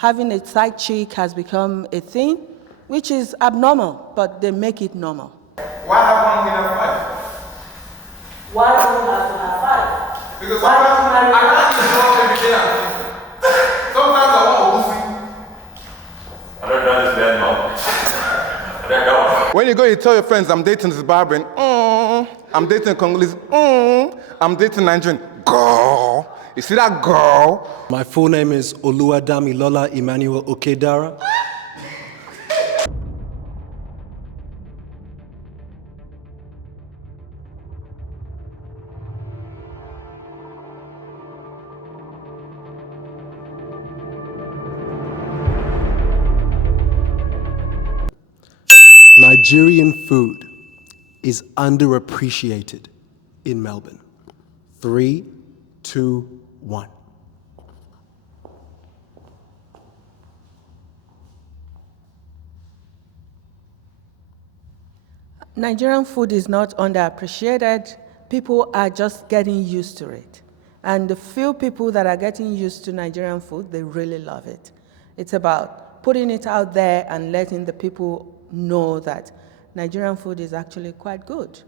having a side chick has become a thing, which is abnormal, but they make it normal. Why have one kid and five? Why do you have to have five? Because sometimes I can't eat the every day. Sometimes I want a pussy. I don't know this man, no. I don't know. When you go, you tell your friends, I'm dating Zimbabwean, I'm dating Congolese, I'm dating Nigerian, girl. You see that girl? My full name is Oluwadamilola Emmanuel Okedara. Nigerian food is underappreciated in Melbourne. 3, 2, 1. Nigerian food is not underappreciated. People are just getting used to it. And the few people that are getting used to Nigerian food, they really love it. It's about putting it out there and letting the people know that Nigerian food is actually quite good.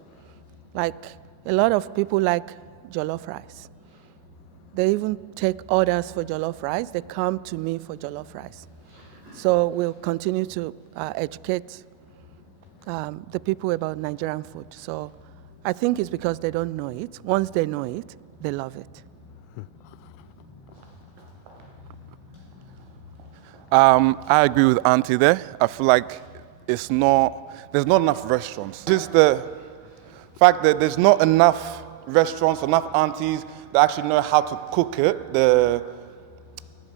Like, a lot of people like jollof rice. They even take orders for jollof rice. They come to me for jollof rice. So we'll continue to educate the people about Nigerian food. So I think it's because they don't know it. Once they know it, they love it. I agree with Auntie there. I feel like there's not enough restaurants. Just the fact that there's not enough restaurants, enough aunties that actually know how to cook it the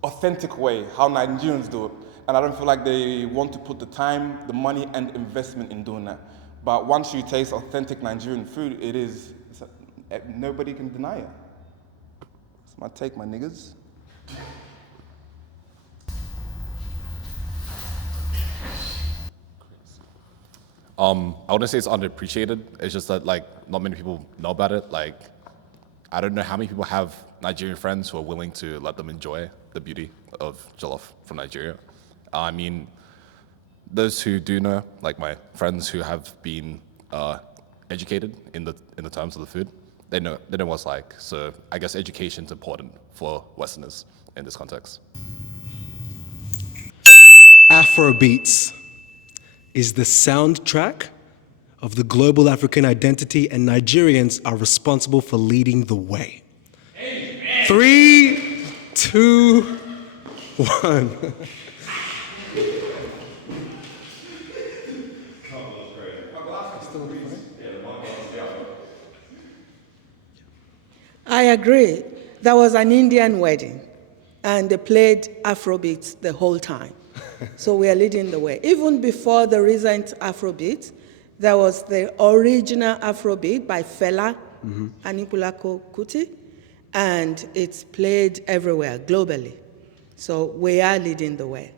authentic way, how Nigerians do it. And I don't feel like they want to put the time, the money, and investment in doing that. But once you taste authentic Nigerian food, nobody can deny it. That's my take, my niggas. I wouldn't say it's underappreciated. It's just that not many people know about it. I don't know how many people have Nigerian friends who are willing to let them enjoy the beauty of jollof from Nigeria. I mean, those who do know, like my friends who have been educated in the terms of the food, they know what it's like. So I guess education's important for Westerners in this context. Afrobeats is the soundtrack of the global African identity, and Nigerians are responsible for leading the way. Amen. 3, 2, 1. I agree. There was an Indian wedding, and they played Afrobeats the whole time. So we are leading the way. Even before the recent Afrobeat, there was the original Afrobeat by Fela Anikulapo Kuti, and it's played everywhere, globally. So we are leading the way.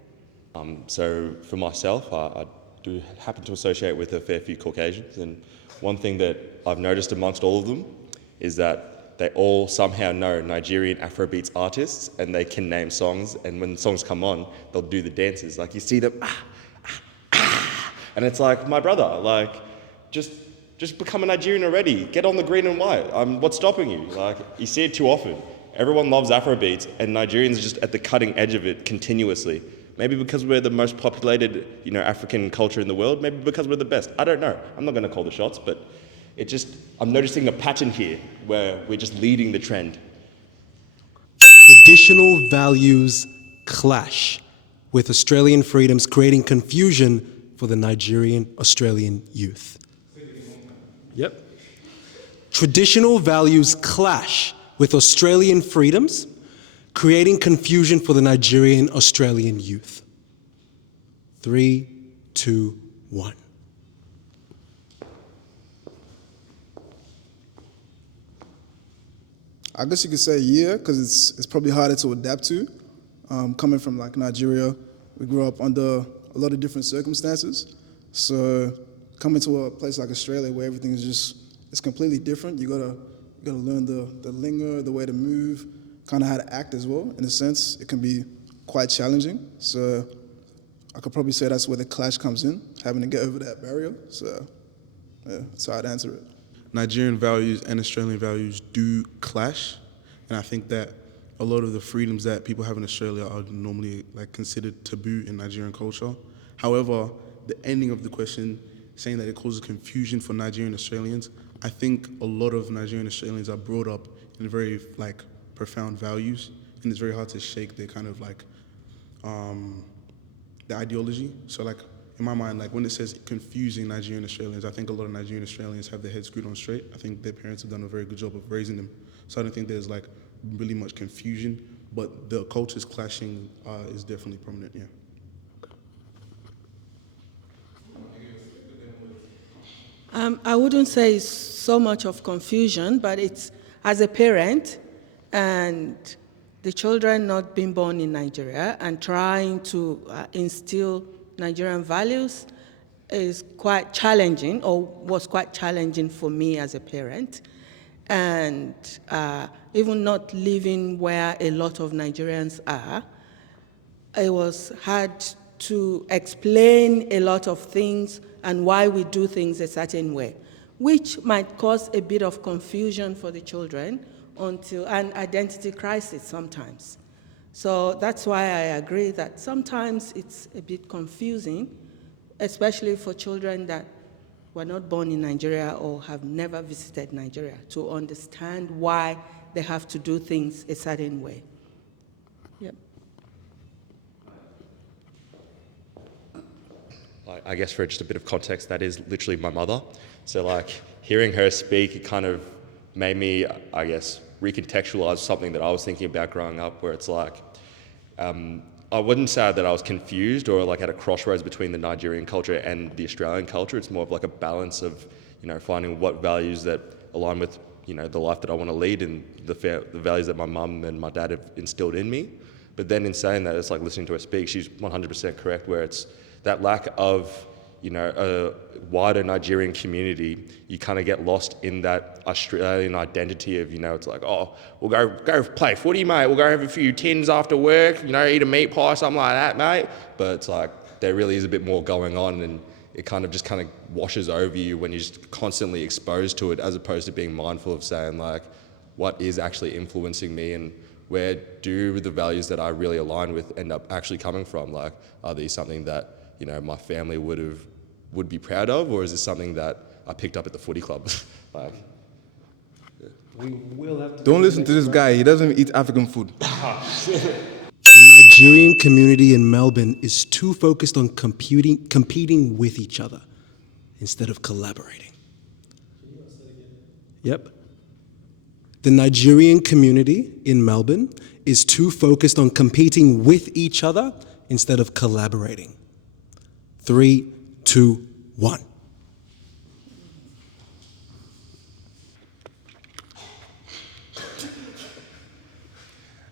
So for myself, I do happen to associate with a fair few Caucasians, and one thing that I've noticed amongst all of them is that they all somehow know Nigerian Afrobeats artists, and they can name songs, and when songs come on, they'll do the dances. Like, you see them, and it's like, my brother, just become a Nigerian already. Get on the green and white. What's stopping you? You see it too often. Everyone loves Afrobeats, and Nigerians are just at the cutting edge of it continuously. Maybe because we're the most populated, African culture in the world. Maybe because we're the best. I don't know. I'm not going to call the shots, but I'm noticing a pattern here where we're just leading the trend. Traditional values clash with Australian freedoms, creating confusion for the Nigerian Australian youth. Yep. Traditional values clash with Australian freedoms, creating confusion for the Nigerian Australian youth. 3, 2, 1. I guess you could say yeah, because it's probably harder to adapt to. Coming from Nigeria, we grew up under a lot of different circumstances. So coming to a place like Australia where everything is it's completely different. You gotta learn the lingo, the way to move, kind of how to act as well. In a sense, it can be quite challenging. So I could probably say that's where the clash comes in, having to get over that barrier. So yeah, that's how I'd answer it. Nigerian values and Australian values do clash, and I think that a lot of the freedoms that people have in Australia are normally like considered taboo in Nigerian culture. However, the ending of the question, saying that it causes confusion for Nigerian Australians, I think a lot of Nigerian Australians are brought up in very like profound values, and it's very hard to shake their kind of like the ideology. So like in my mind, like when it says confusing Nigerian Australians, I think a lot of Nigerian Australians have their heads screwed on straight. I think their parents have done a very good job of raising them. So I don't think there's like really much confusion, but the cultures clashing is definitely prominent, yeah. I wouldn't say it's so much of confusion, but it's as a parent and the children not being born in Nigeria and trying to instill Nigerian values is quite challenging, or was quite challenging for me as a parent. And even not living where a lot of Nigerians are, it was hard to explain a lot of things and why we do things a certain way, which might cause a bit of confusion for the children until an identity crisis sometimes. So that's why I agree that sometimes it's a bit confusing, especially for children that were not born in Nigeria or have never visited Nigeria, to understand why they have to do things a certain way. Yep. I guess for just a bit of context, that is literally my mother. So like hearing her speak, it kind of made me, I guess, recontextualize something that I was thinking about growing up, where it's like, I wouldn't say that I was confused or like at a crossroads between the Nigerian culture and the Australian culture. It's more of like a balance of, finding what values that align with, the life that I want to lead and the values that my mum and my dad have instilled in me. But then in saying that, it's like listening to her speak, she's 100% correct, where it's that lack of, a wider Nigerian community, you kind of get lost in that Australian identity of, it's like, oh, we'll go play footy, mate. We'll go have a few tins after work, eat a meat pie, something like that, mate. But it's like, there really is a bit more going on, and it kind of washes over you when you're just constantly exposed to it, as opposed to being mindful of saying like, what is actually influencing me, and where do the values that I really align with end up actually coming from? Like, are these something that my family would be proud of, or is this something that I picked up at the footy club? Like, yeah. We will have to Don't listen to this guy. He doesn't even eat African food. The Nigerian community in Melbourne is too focused on competing with each other instead of collaborating. Yep. The Nigerian community in Melbourne is too focused on competing with each other instead of collaborating. 3, 2, 1.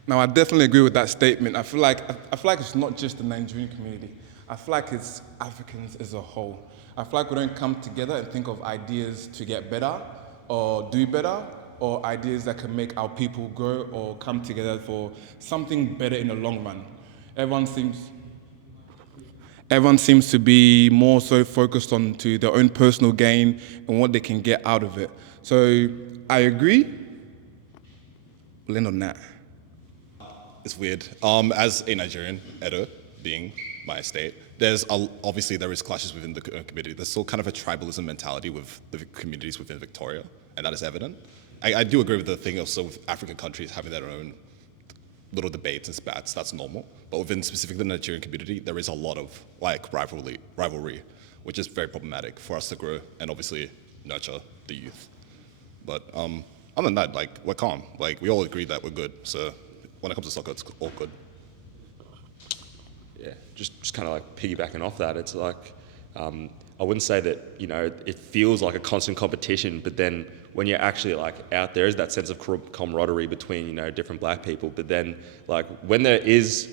Now, I definitely agree with that statement. I feel like it's not just the Nigerian community. I feel like it's Africans as a whole. I feel like we don't come together and think of ideas to get better or do better, or ideas that can make our people grow or come together for something better in the long run. Everyone seems to be more so focused on to their own personal gain and what they can get out of it. So I agree. We'll end on that. It's weird. As a Nigerian, Edo being my state, obviously there is clashes within the community. There's still kind of a tribalism mentality with the communities within Victoria, and that is evident. I do agree with the thing also with African countries having their own little debates and spats. That's normal. But within specifically the Nigerian community, there is a lot of rivalry, which is very problematic for us to grow and obviously nurture the youth. But other than that, we're calm. We all agree that we're good. So when it comes to soccer, it's all good. Yeah, just kind of piggybacking off that, it's like, I wouldn't say that, it feels like a constant competition, but then when you're actually out there, is that sense of camaraderie between, different black people. But then when there is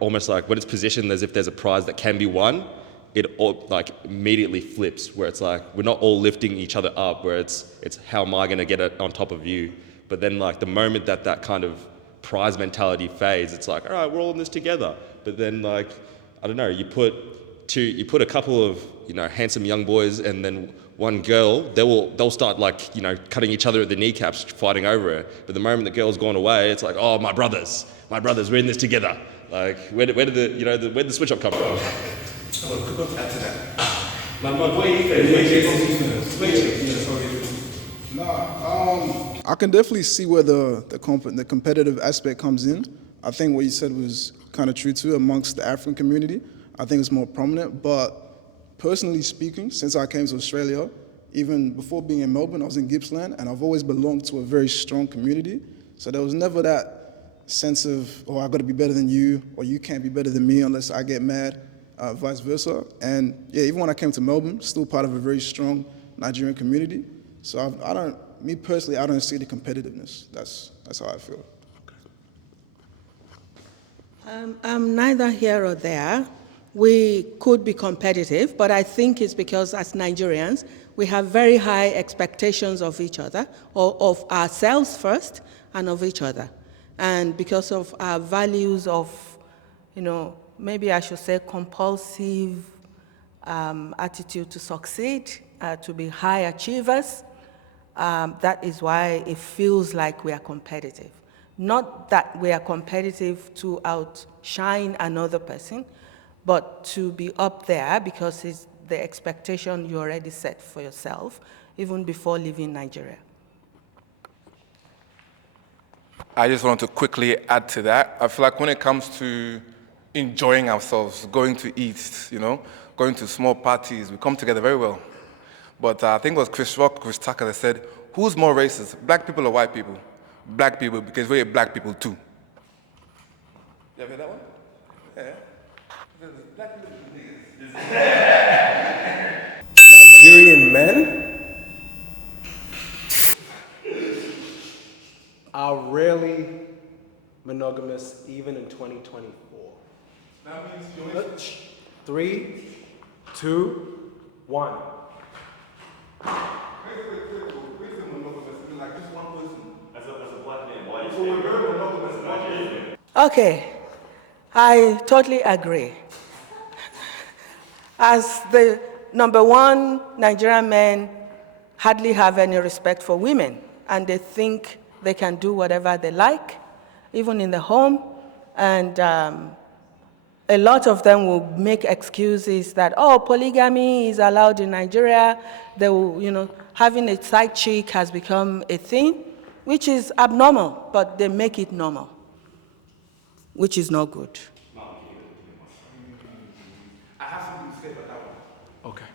almost when it's positioned as if there's a prize that can be won, it immediately flips, where it's we're not all lifting each other up, where it's how am I going to get it on top of you? But then the moment that kind of prize mentality fades, it's like, all right, we're all in this together. But then, like, I don't know, you put a couple of, you know, handsome young boys and then one girl, they'll start, like, you know, cutting each other at the kneecaps, fighting over her. But the moment the girl's gone away, it's like, oh, my brothers, we're in this together. Like, where did the switch up come from? I can definitely see where the competitive aspect comes in. I think what you said was kind of true too amongst the African community. I think it's more prominent, but personally speaking, since I came to Australia, even before being in Melbourne, I was in Gippsland, and I've always belonged to a very strong community. So there was never that sense of, oh, I got to be better than you, or you can't be better than me unless I get mad, vice versa. And yeah, even when I came to Melbourne, still part of a very strong Nigerian community. So me personally, I don't see the competitiveness. That's how I feel. I'm neither here or there. We could be competitive, but I think it's because as Nigerians, we have very high expectations of each other, or of ourselves first, and of each other. And because of our values of, you know, maybe I should say compulsive attitude to succeed, to be high achievers, that is why it feels like we are competitive. Not that we are competitive to outshine another person, but to be up there because it's the expectation you already set for yourself, even before leaving Nigeria. I just want to quickly add to that. I feel like when it comes to enjoying ourselves, going to eat, you know, going to small parties, we come together very well. But I think it was Chris Rock, Chris Tucker that said, who's more racist, black people or white people? Black people, because we're black people too. You ever heard that one? Yeah. Black people Nigerian men are rarely monogamous even in 2024. That means 3, 2, 1. Like just one person. As a black man, why do you say Okay, I totally agree. As the number one, Nigerian men hardly have any respect for women, and they think they can do whatever they like, even in the home, and a lot of them will make excuses that, oh, polygamy is allowed in Nigeria. They will, you know, having a side chick has become a thing, which is abnormal, but they make it normal, which is not good. I have something to say about that one. Okay.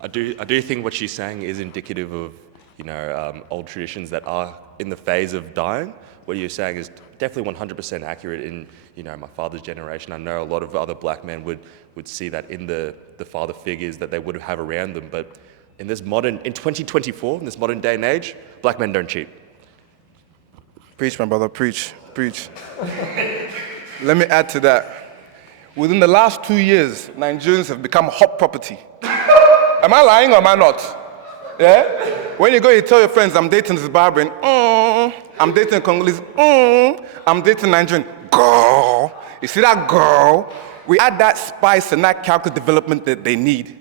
I do think what she's saying is indicative of, you know, old traditions that are in the phase of dying. What you're saying is definitely 100% accurate in, you know, my father's generation. I know a lot of other black men would see that in the father figures that they would have around them. But in 2024, in this modern day and age, black men don't cheat. Preach, my brother, preach. Let me add to that. Within the last 2 years, Nigerians have become hot property. Am I lying or am I not? Yeah? When you go, you tell your friends, I'm dating Zimbabwean, I'm dating Congolese, I'm dating Nigerian, girl. You see that girl? We add that spice and that character development that they need.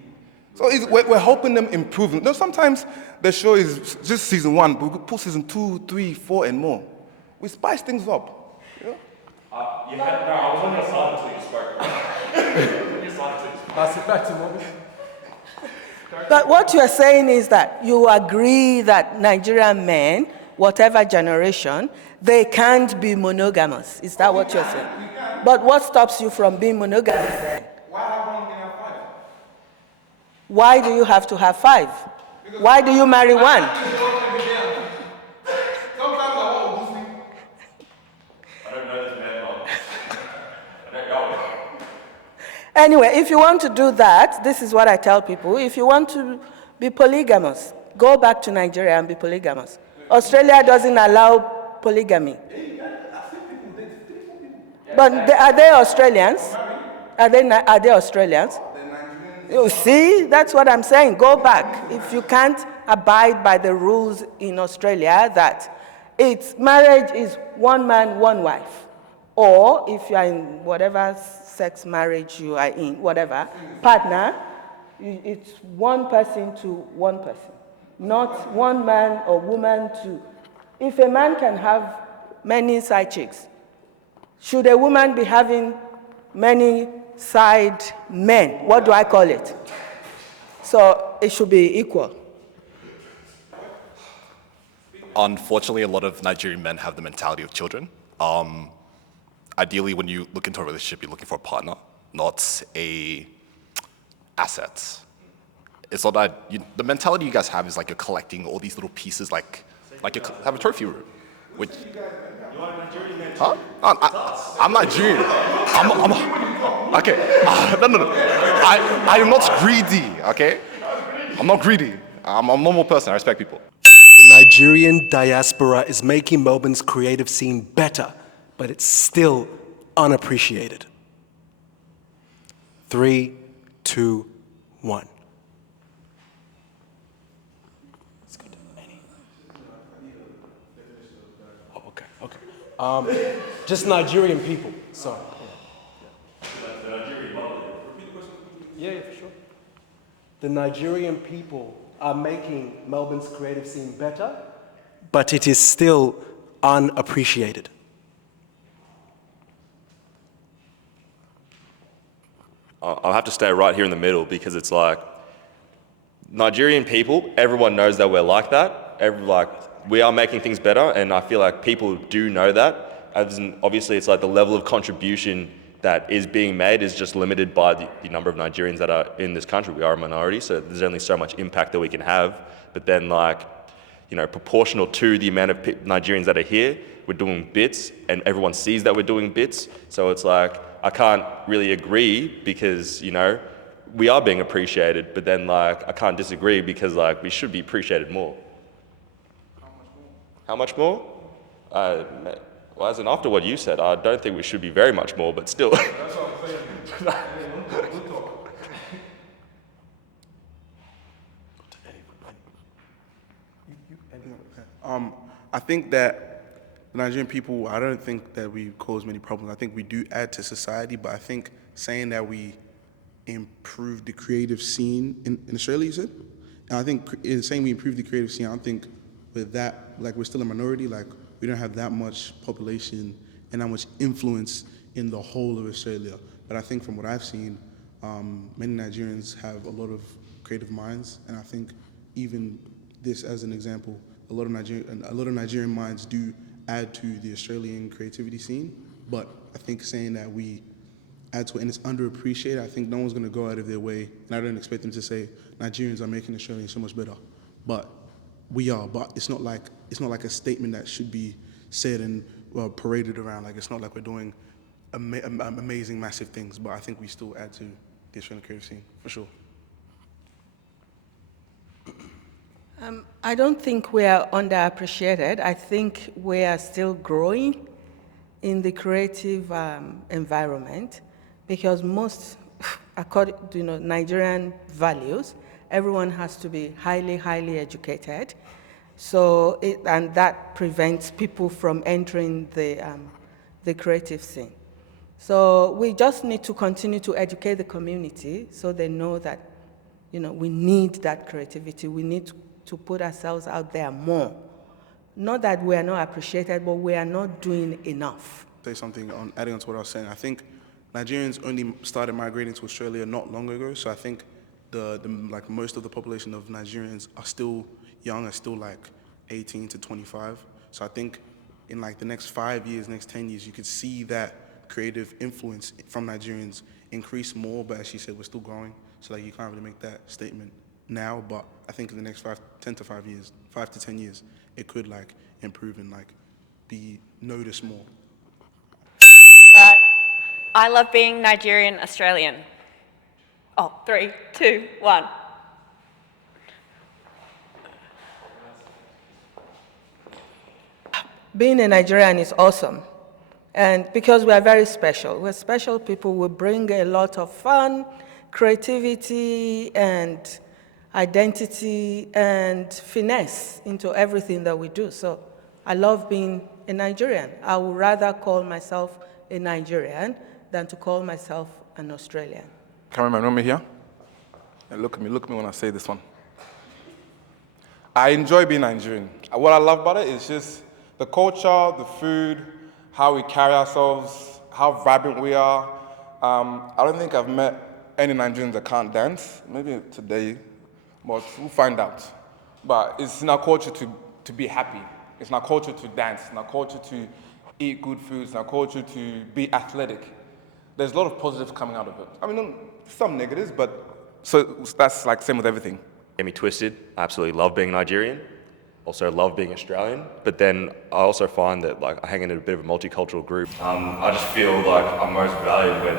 So we're helping them improve. You know, sometimes the show is just season 1, but we could put season 2, 3, 4, and more. We spice things up. You know? I was on your side until you spoke. Pass it back to Moby. But what you're saying is that you agree that Nigerian men, whatever generation, they can't be monogamous. Is that what you're saying? But what stops you from being monogamous then? Why have one can have 5? Why do you have to have 5? Why do you marry one? Anyway, if you want to do that, this is what I tell people. If you want to be polygamous, go back to Nigeria and be polygamous. Australia doesn't allow polygamy. But are they Australians? Are they Australians? You see, that's what I'm saying. Go back. If you can't abide by the rules in Australia that Marriage is one man, one wife. Or if you are in whatever sex marriage you are in, whatever, partner, it's one person to one person. Not one man or woman to. If a man can have many side chicks, should a woman be having many side men? What do I call it? So it should be equal. Unfortunately, a lot of Nigerian men have the mentality of children. Ideally, when you look into a relationship, you're looking for a partner, not a asset. It's not that the mentality you guys have is like you're collecting all these little pieces, like you have a trophy room. Which, you are Nigerian man. Huh? I'm Nigerian. Okay. No. I am not greedy. Okay. I'm not greedy. I'm a normal person. I respect people. The Nigerian diaspora is making Melbourne's creative scene better, but it's still unappreciated. 3, 2, 1. Let's go to Manny. Oh, okay. Just Nigerian people. Sorry. Yeah, for sure. The Nigerian people are making Melbourne's creative scene better, but it is still unappreciated. I'll have to stay right here in the middle because it's like Nigerian people, everyone knows that we're like that. We are making things better, and I feel like people do know that. As in, obviously, it's like the level of contribution that is being made is just limited by the number of Nigerians that are in this country. We are a minority, so there's only so much impact that we can have. But then, proportional to the amount of Nigerians that are here, we're doing bits, and everyone sees that we're doing bits. So it's like, I can't really agree because, we are being appreciated, but then, I can't disagree because, we should be appreciated more. How much more? Well, as in after what you said, I don't think we should be very much more, but still. That's what I'm saying. Good talk. I think that Nigerian people, I don't think that we cause many problems. I think we do add to society, but I think saying that we improve the creative scene in Australia, you said? And I think in saying we improve the creative scene, I don't think with that, we're still a minority, we don't have that much population and that much influence in the whole of Australia. But I think from what I've seen, many Nigerians have a lot of creative minds, and I think even this as an example, a lot of Nigerian minds do add to the Australian creativity scene. But I think saying that we add to it and it's underappreciated, I think no one's going to go out of their way, and I don't expect them to say Nigerians are making Australia so much better. But we are, but it's not like a statement that should be said and paraded around. It's not like we're doing amazing, massive things, but I think we still add to the Australian creative scene, for sure. I don't think we are underappreciated. I think we are still growing in the creative environment because most, according to Nigerian values, everyone has to be highly, highly educated. So, and that prevents people from entering the creative scene. So we just need to continue to educate the community so they know that, we need that creativity. We need to put ourselves out there more. Not that we are not appreciated, but we are not doing enough. Say something on adding on to what I was saying. I think Nigerians only started migrating to Australia not long ago, so I think most of the population of Nigerians are still young, are still 18 to 25. So I think in the next 5 years, next 10 years, you could see that creative influence from Nigerians increase more, but as she said, we're still growing. So you can't really make that statement now, but I think in the next 5 to 10 years, it could improve and be noticed more. I love being Nigerian Australian. 3, 2, 1. Being a Nigerian is awesome. And because we are very special. We're special people. We bring a lot of fun, creativity, and identity, and finesse into everything that we do. So I love being a Nigerian. I would rather call myself a Nigerian than to call myself an Australian. Cameraman, remember here? And look at me when I say this one. I enjoy being Nigerian. What I love about it is just the culture, the food, how we carry ourselves, how vibrant we are. I don't think I've met any Nigerians that can't dance. Maybe today, but we'll find out. But it's in our culture to be happy. It's in our culture to dance. It's in our culture to eat good foods. It's in our culture to be athletic. There's a lot of positives coming out of it. I mean, some negatives, but so that's like same with everything. Get me twisted. I absolutely love being Nigerian. Also love being Australian. But then I also find that like I hang in a bit of a multicultural group. I just feel like I'm most valued when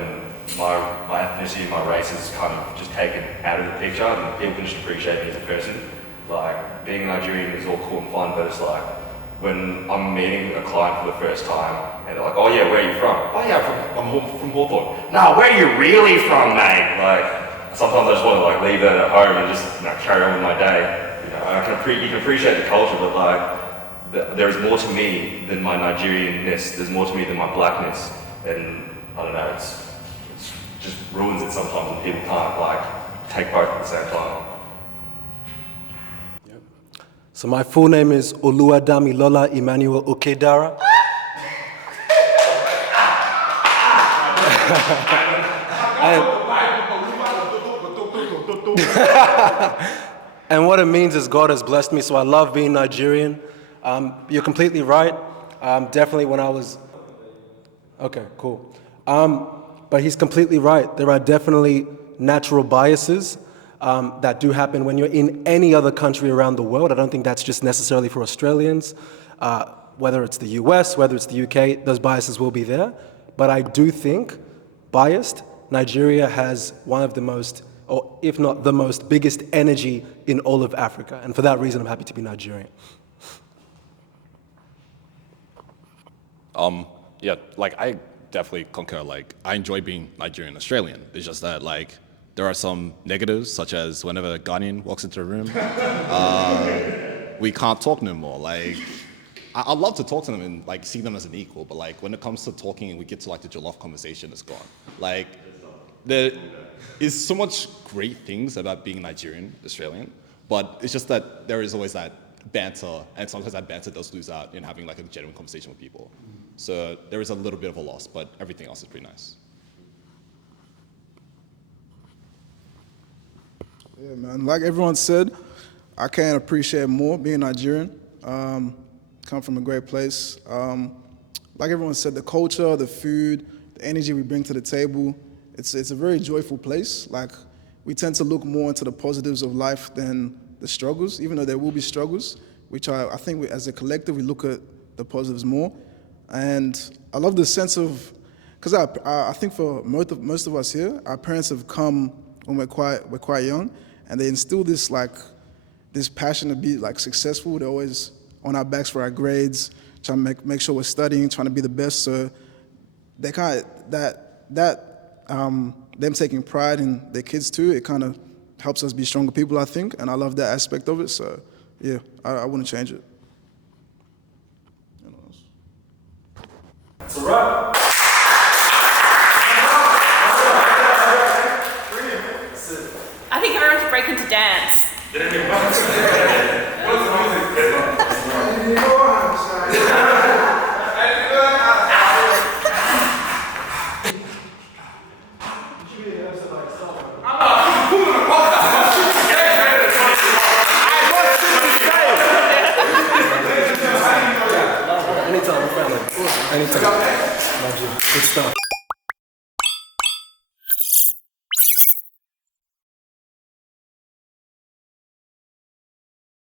my ethnicity, my race is kind of just taken out of the picture and people can just appreciate me as a person. Like being Nigerian is all cool and fun, but it's like when I'm meeting a client for the first time and they're like, oh yeah, where are you from? Oh yeah, I'm from Hawthorne. No, where are you really from, mate? Like sometimes I just want to like leave that at home and just carry on with my day. You know, you can appreciate the culture, but like there is more to me than my Nigerianness. There's more to me than my blackness, and I don't know. It's just ruins it sometimes when people can't like take both at the same time. So my full name is Oluwadamilola Emmanuel Okedara. And what it means is God has blessed me, so I love being Nigerian. You're completely right. Definitely when I was... Okay, cool. But he's completely right. There are definitely natural biases that do happen when you're in any other country around the world. I don't think that's just necessarily for Australians. Whether it's the US, whether it's the UK, those biases will be there. But I do think, biased, Nigeria has one of the most, or if not the most, biggest energy in all of Africa. And for that reason, I'm happy to be Nigerian. Yeah, like I definitely concur. Like I enjoy being Nigerian Australian. It's just that like there are some negatives, such as whenever a Ghanaian walks into a room, we can't talk no more. Like I'd love to talk to them and like see them as an equal, but like when it comes to talking and we get to like the jollof conversation, it's gone. Like there is so much great things about being Nigerian Australian, but it's just that there is always that banter, and sometimes that banter does lose out in having like a genuine conversation with people. So there is a little bit of a loss, but everything else is pretty nice. Yeah, man. Like everyone said, I can't appreciate more being Nigerian. Come from a great place. Like everyone said, the culture, the food, the energy we bring to the table, it's a very joyful place. Like we tend to look more into the positives of life than the struggles, even though there will be struggles. I think as a collective, we look at the positives more. And I love the sense of, because I think for most of us here, our parents have come when we're quite young, and they instill this passion to be like successful. They're always on our backs for our grades, trying to make sure we're studying, trying to be the best. So they kind of them taking pride in their kids too. It kind of helps us be stronger people, I think, and I love that aspect of it. So yeah, I wouldn't change it. It's a wrap. I think everyone should break into dance. Anytime. Love you. Good stuff.